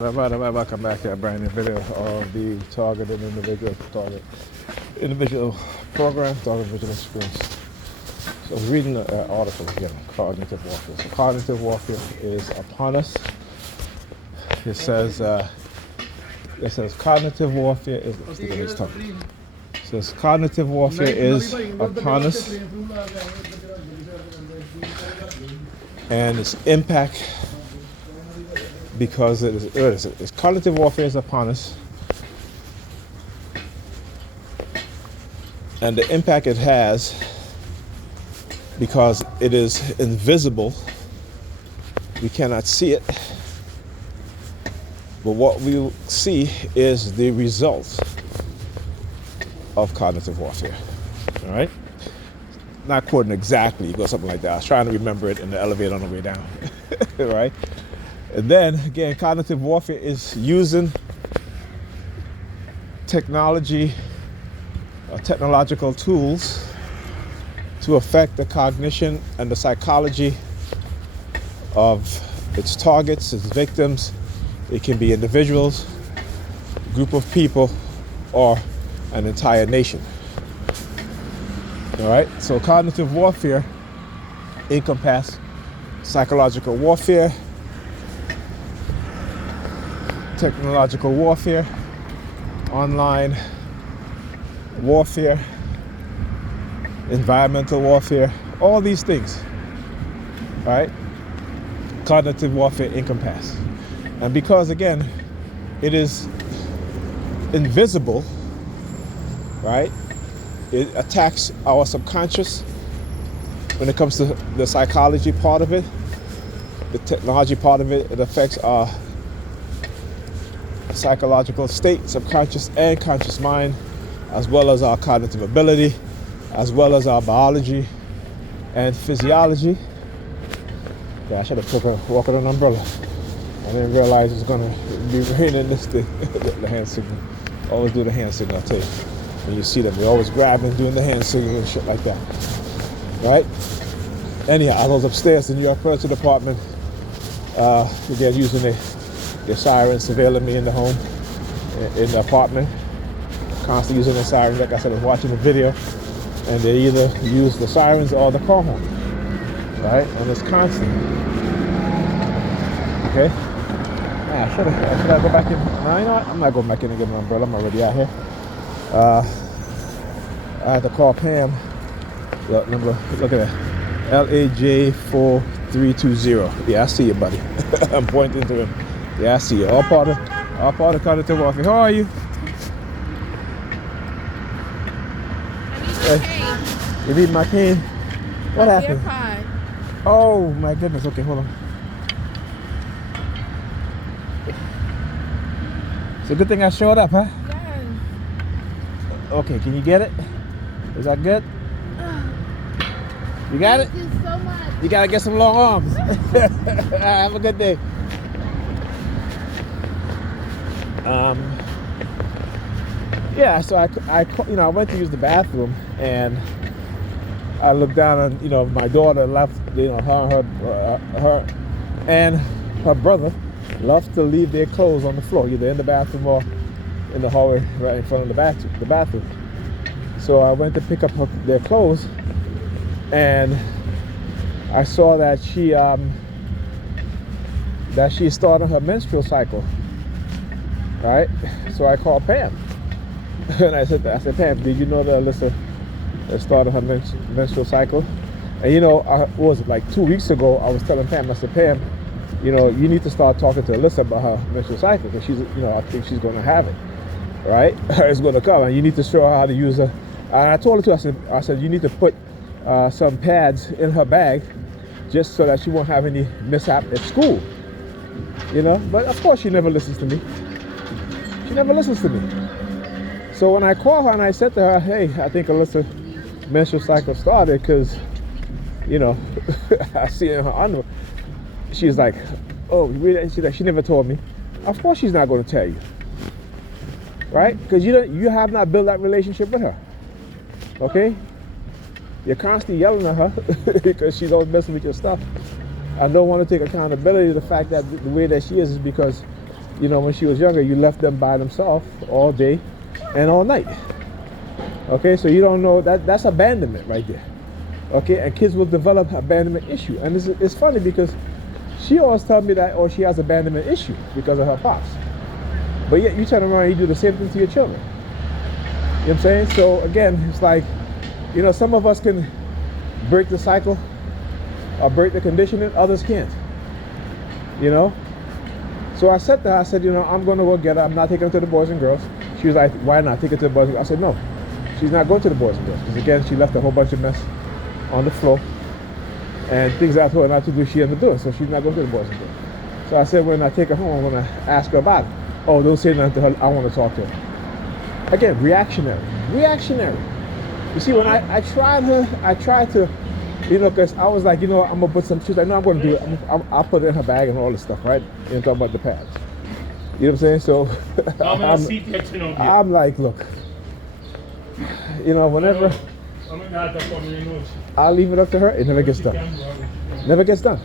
Alright, welcome back to a brand new video of the targeted individual program, targeted individual experience. So I'm reading an article again, cognitive warfare. So cognitive warfare is upon us. It says cognitive warfare is, it says cognitive warfare is upon us, and its impact, because it's cognitive warfare is upon us, and the impact it has because it is invisible. We cannot see it, but what we see is the result of cognitive warfare. All right, not quoting exactly, but something like that. I was trying to remember it in the elevator on the way down. Right. And then again, cognitive warfare is using technology, technological tools to affect the cognition and the psychology of its targets, its victims. It can be individuals, a group of people, or an entire nation. All right, so cognitive warfare encompasses psychological warfare, technological warfare, online warfare, environmental warfare, all these things, right? Cognitive warfare encompasses. And because again, it is invisible, right? It attacks our subconscious when it comes to the psychology part of it, the technology part of it. It affects our psychological state, subconscious and conscious mind, as well as our cognitive ability, as well as our biology and physiology. Yeah, I should have took a walk with an umbrella. I didn't realize it was going to be raining this thing. The hand signal. Always do the hand signal, I tell you. When you see them, we're always grabbing, doing the hand signal and shit like that. Right? Anyhow, I was upstairs in the New York Police Department. Again, using their sirens, surveilling me in the home, in the apartment. Constantly using the sirens. Like I said, I was watching the video, and they either use the sirens or the car horn. Right? And it's constant. Okay? Yeah, should I go back in? No, you know what? I'm not going back in and get an umbrella. I'm already out here. I had to call Pam. Look at that. LAJ4320. Yeah, I see you, buddy. I'm pointing to him. Yeah, I see you. All part of cognitive warfare. How are you? Hey, you need my cane? What happened? Oh my goodness. Okay, hold on. It's a good thing I showed up, huh? Yes. Okay, can you get it? Is that good? You got it? Thank you so much. You gotta get some long arms. Have a good day. Yeah, so I went to use the bathroom, and I looked down, and my daughter left. Her and her brother love to leave their clothes on the floor, either in the bathroom or in the hallway right in front of the bathroom. So I went to pick up their clothes, and I saw that she started her menstrual cycle. Right? So I called Pam, and I said, Pam, did you know that Alyssa started her menstrual cycle? And what was it, like 2 weeks ago? I was telling Pam, I said, Pam, you need to start talking to Alyssa about her menstrual cycle, because she's, I think she's going to have it, right? It's going to come, and you need to show her how to use her. And I told her too. I said, you need to put some pads in her bag, just so that she won't have any mishap at school. But of course, she never listens to me. She never listens to me. So when I called her and I said to her, hey, I think Alyssa's menstrual cycle started, because, I see it in her underwear. She's like, oh, really? She never told me. Of course she's not going to tell you. Right? Because you have not built that relationship with her. Okay? You're constantly yelling at her because she's always messing with your stuff. I don't want to take accountability of the fact that the way that she is because you know, when she was younger, you left them by themselves all day and all night. Okay, so you don't know that's abandonment right there. Okay, and kids will develop abandonment issue. And it's funny because she always tells me that, oh, she has abandonment issue because of her pops. But yet you turn around and you do the same thing to your children. You know what I'm saying? So again, it's like, you know, some of us can break the cycle or break the conditioning, others can't. You know? So I said to her, I said, you know, I'm going to go get her. I'm not taking her to the Boys and Girls. She was like, why not? Take her to the Boys and Girls. I said, no, she's not going to the Boys and Girls. Because again, she left a whole bunch of mess on the floor. And things I told her not to do, she ended up doing. So she's not going to the Boys and Girls. So I said, when I take her home, I'm going to ask her about it. Oh, don't say nothing to her. I want to talk to her. Again, reactionary. Reactionary. You see, when I tried to, you know, because I was like, you know, I'm going to put some, she's like, no, I'm going to do it. I'll put it in her bag and all this stuff, right? You know, talking about the pads. You know what I'm saying? So I'm like, look, you know, whenever I'll leave it up to her, it never gets done. Never gets done.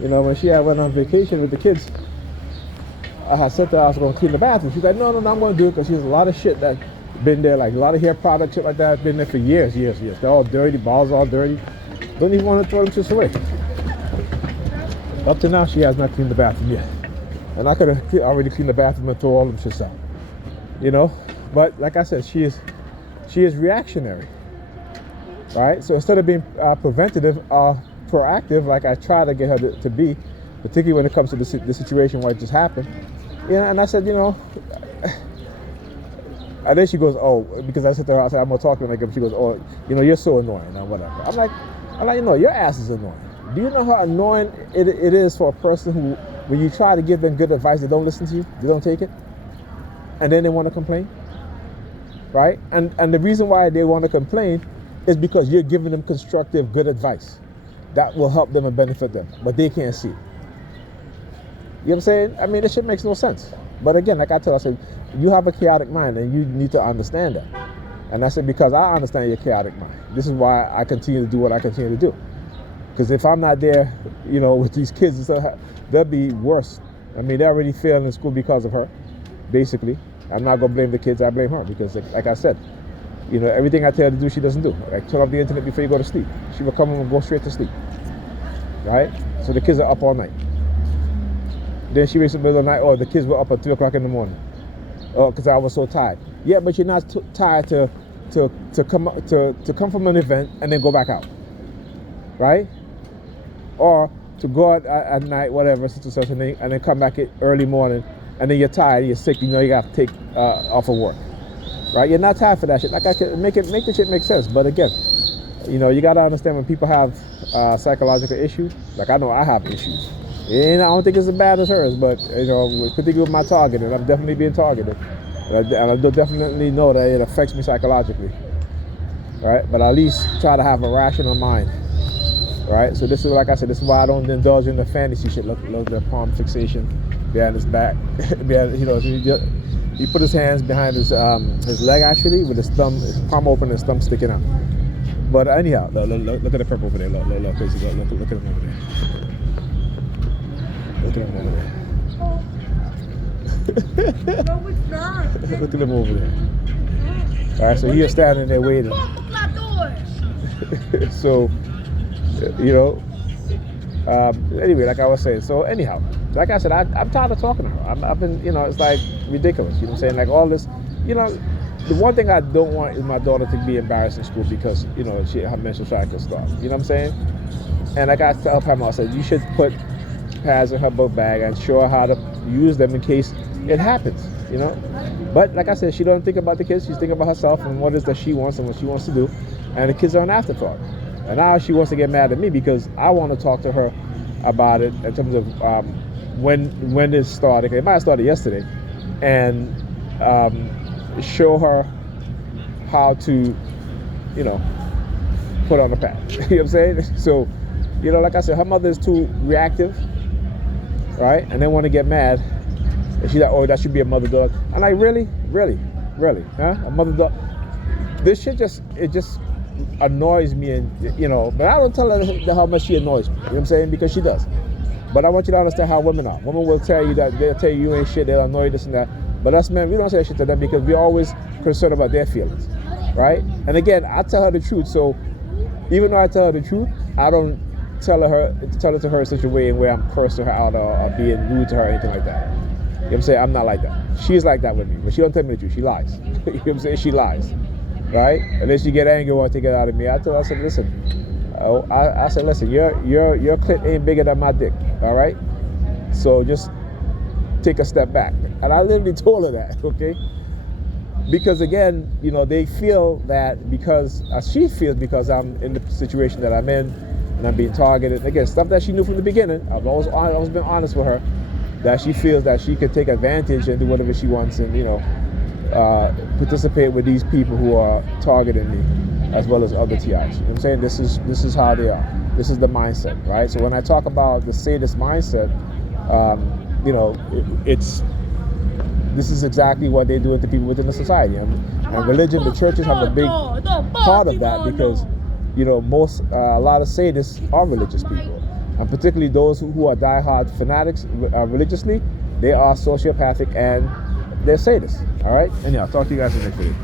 You know, when she went on vacation with the kids, I had said to her I was going to clean the bathroom. She's like, no, I'm going to do it because she has a lot of shit that been there, like a lot of hair products, shit like that, been there for years. They're all dirty, balls all dirty. Don't even want to throw them just away. Up to now, she has not cleaned the bathroom yet. And I could have already cleaned the bathroom and throw all them shits out. You know? But like I said, she is reactionary. Right? So instead of being preventative, proactive, like I try to get her to be, particularly when it comes to the situation where it just happened. Yeah, and I said, you know, and then she goes, oh, because I said to her, I said, I'm going to talk to her. Like, she goes, oh, you know, you're so annoying or whatever. I'm like, you know, your ass is annoying. Do you know how annoying it is for a person who, when you try to give them good advice, they don't listen to you, they don't take it, and then they want to complain, right? And the reason why they want to complain is because you're giving them constructive, good advice that will help them and benefit them, but they can't see it. You know what I'm saying? I mean, this shit makes no sense. But again, like I told her, I said, you have a chaotic mind and you need to understand that. And I said, because I understand your chaotic mind. This is why I continue to do what I continue to do. Because if I'm not there, you know, with these kids, they'll be worse. I mean, they're already failing in school because of her, basically. I'm not going to blame the kids, I blame her. Because like I said, you know, everything I tell her to do, she doesn't do. Like, turn off the internet before you go to sleep. She will come home and go straight to sleep. Right? So the kids are up all night. Then she wakes up in the middle of the night, oh, the kids were up at 3 o'clock in the morning. Oh, because I was so tired. Yeah, but you're not tired to come from an event and then go back out. Right? Or to go out at night, whatever, such and such, and then come back at early morning, and then you're tired, you're sick, you know you got to take off of work. Right? You're not tired for that shit. Like, I can make the shit make sense. But again, you know, you got to understand when people have psychological issues, like I know I have issues. And I don't think it's as bad as hers, but, you know, particularly with my targeting, I'm definitely being targeted. And I definitely know that it affects me psychologically. Right? But at least try to have a rational mind. Right? So this is, like I said, this is why I don't indulge in the fantasy shit. Look at the palm fixation behind his back. You know, he put his hands behind his leg, actually, with his palm open and his thumb sticking out. But anyhow, look at the purple over there. Look, crazy. Look at him over there. Look at him over there. No, it's not. Look at him over there. All right, so he is standing there waiting. So, you know, anyway, like I was saying. So anyhow, like I said, I'm tired of talking to her. I've been, you know, it's like ridiculous. You know what I'm saying? Like all this, you know, the one thing I don't want is my daughter to be embarrassed in school because, you know, her menstrual cycle starts. You know what I'm saying? And like I tell Pamela, I said, you should put pads in her book bag and show her how to use them in case it happens, you know. But like I said, she doesn't think about the kids. She's thinking about herself and what it is that she wants and what she wants to do. And the kids are an afterthought. And now she wants to get mad at me because I want to talk to her about it in terms of when it started. It might have started yesterday. And show her how to, you know, put on the pad. You know what I'm saying? So, you know, like I said, her mother is too reactive, right? And they want to get mad. And she's like, oh, that should be a mother dog. I'm like, really? Huh? A mother dog? This shit just annoys me, and, you know, but I don't tell her how much she annoys me. You know what I'm saying? Because she does. But I want you to understand how women are. Women will tell you that they'll tell you ain't shit, they'll annoy you, this and that. But us men, we don't say that shit to them because we're always concerned about their feelings, right? And again, I tell her the truth. So even though I tell her the truth, I don't tell it to her in such a way in where I'm cursing her out or being rude to her or anything like that. You know what I'm saying? I'm not like that. She's like that with me, but she don't tell me the truth. She lies. You know what I'm saying? She lies, right? And then she get angry or take it out of me. I said, listen, I said, listen, your clit ain't bigger than my dick, all right? So just take a step back. And I literally told her that, okay? Because again, you know, they feel that because she feels because I'm in the situation that I'm in and I'm being targeted. Again, stuff that she knew from the beginning. I've always been honest with her, that she feels that she can take advantage and do whatever she wants and, you know, participate with these people who are targeting me as well as other TIs. You know what I'm saying? This is how they are. This is the mindset, right? So when I talk about the sadist mindset, you know, this is exactly what they do to people within the society. And religion, the churches have a big part of that because, you know, a lot of sadists are religious people. And particularly those who are diehard fanatics religiously, they are sociopathic and they're sadists. All right? And yeah, I'll talk to you guys in the next video.